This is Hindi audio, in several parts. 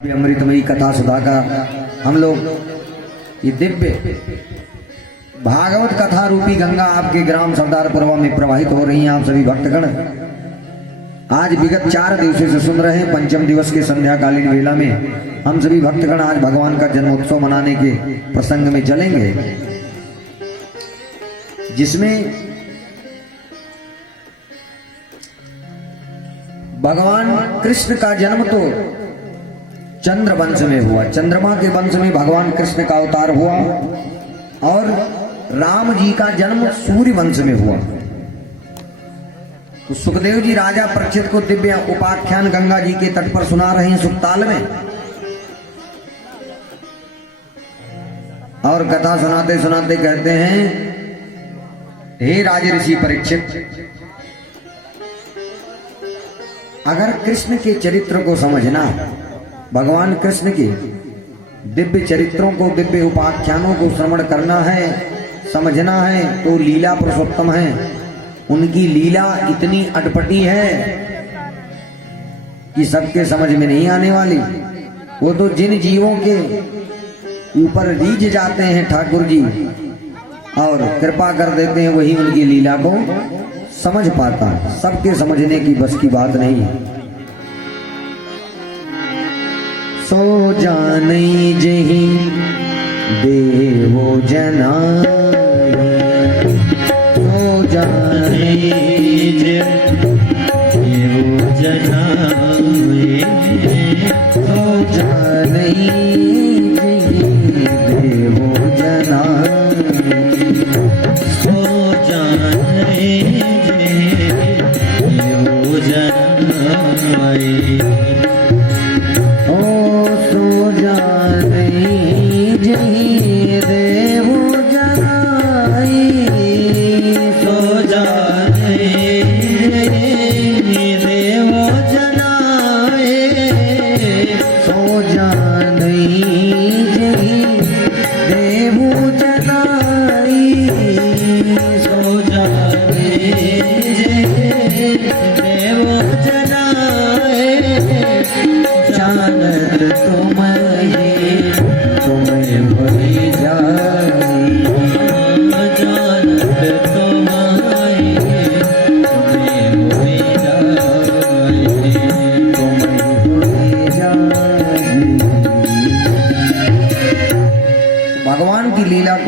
अमृतमयी कथा सुधा का हम लोग ये दिव्य भागवत कथा रूपी गंगा आपके ग्राम सरदारपुरवा में प्रवाहित हो रही हैं। आप सभी भक्तगण आज विगत 4 दिवसों से सुन रहे हैं। पंचम दिवस के संध्याकालीन वेला में हम सभी भक्तगण आज भगवान का जन्मोत्सव मनाने के प्रसंग में चलेंगे, जिसमें भगवान कृष्ण का जन्म तो चंद्र वंश में हुआ, चंद्रमा के वंश में भगवान कृष्ण का अवतार हुआ, और राम जी का जन्म सूर्य वंश में हुआ। तो सुखदेव जी राजा परीक्षित को दिव्य उपाख्यान गंगा जी के तट पर सुना रहे हैं सुखताल में, और कथा सुनाते सुनाते कहते हैं, हे राज ऋषि परीक्षित, अगर कृष्ण के चरित्र को समझना, भगवान कृष्ण के दिव्य चरित्रों को, दिव्य उपाख्यानों को श्रवण करना है, समझना है, तो लीला पुरुषोत्तम है। उनकी लीला इतनी अटपटी है कि सबके समझ में नहीं आने वाली। वो तो जिन जीवों के ऊपर रीझ जाते हैं ठाकुर जी और कृपा कर देते हैं, वही उनकी लीला को समझ पाता। सबके समझने की बस की बात नहीं है। सो जाने जही देवो जनाए, सो जाने देवो जनाए, सो जाने देवो जनाए, सो जाने देवो जनाए,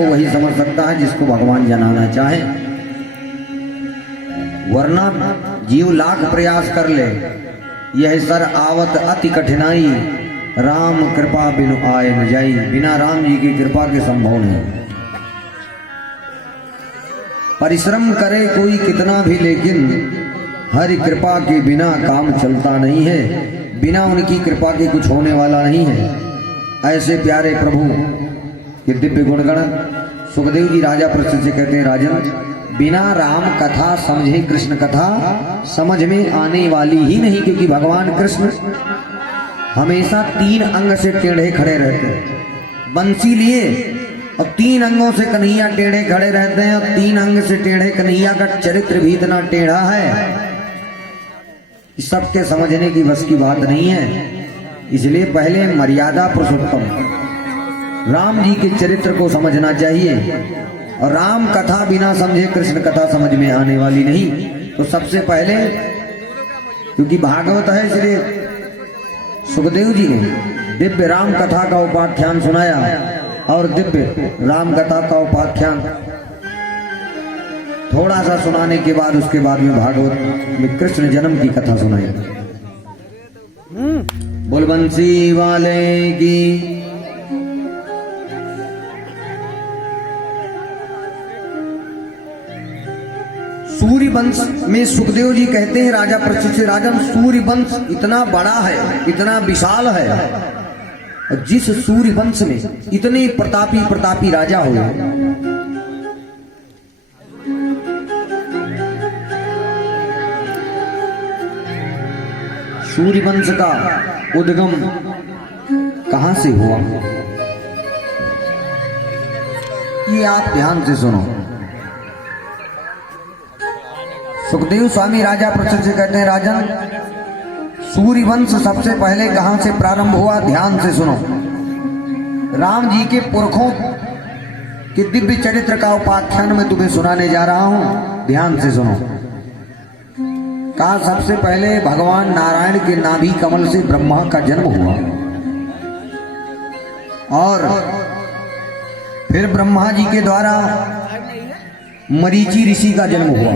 वही समझ सकता है जिसको भगवान जनाना चाहे, वरना जीव लाख प्रयास कर ले, यह सर आवत अति कठिनाई, राम कृपा बिनु आए न जाई। बिना राम जी की कृपा के संभव नहीं। परिश्रम करे कोई कितना भी, लेकिन हरि कृपा के बिना काम चलता नहीं है। बिना उनकी कृपा के कुछ होने वाला नहीं है। ऐसे प्यारे प्रभु के दिव्य गुणगण सुखदेव जी राजा परीक्षित से कहते हैं, राजन, बिना राम कथा समझे कृष्ण कथा समझ में आने वाली ही नहीं, क्योंकि भगवान कृष्ण हमेशा 3 अंग से टेढ़े खड़े रहते हैं। बंसी लिए और 3 अंगों से कन्हैया टेढ़े खड़े रहते हैं, और 3 अंग से टेढ़े कन्हैया का चरित्र भी इतना टेढ़ा है कि सबके समझने की बस की बात नहीं है। इसलिए पहले मर्यादा पुरुषोत्तम राम जी के चरित्र को समझना चाहिए, और राम कथा बिना समझे कृष्ण कथा समझ में आने वाली नहीं। तो सबसे पहले, क्योंकि भागवत है, इसलिए सुखदेव जी ने दिव्य राम कथा का उपाख्यान सुनाया, और दिव्य राम कथा का उपाख्यान थोड़ा सा सुनाने के बाद उसके बाद में भागवत में कृष्ण जन्म की कथा सुनाई। बोल बंसी वाले की। सूर्य वंश में सुखदेव जी कहते हैं राजा परीक्षित से, राजन, सूर्य वंश इतना बड़ा है, इतना विशाल है, और जिस सूर्य वंश में इतने प्रतापी राजा हुए, सूर्य वंश का उद्गम कहां से हुआ, ये आप ध्यान से सुनो। सुखदेव स्वामी राजा परीक्षित से कहते हैं, राजन, सूर्य वंश सबसे पहले कहां से प्रारंभ हुआ, ध्यान से सुनो। राम जी के पुरखों के दिव्य चरित्र का उपाख्यान मैं तुम्हें सुनाने जा रहा हूं, ध्यान से सुनो। कहा सबसे पहले भगवान नारायण के नाभि कमल से ब्रह्मा का जन्म हुआ और फिर ब्रह्मा जी के द्वारा मरीचि ऋषि का जन्म हुआ।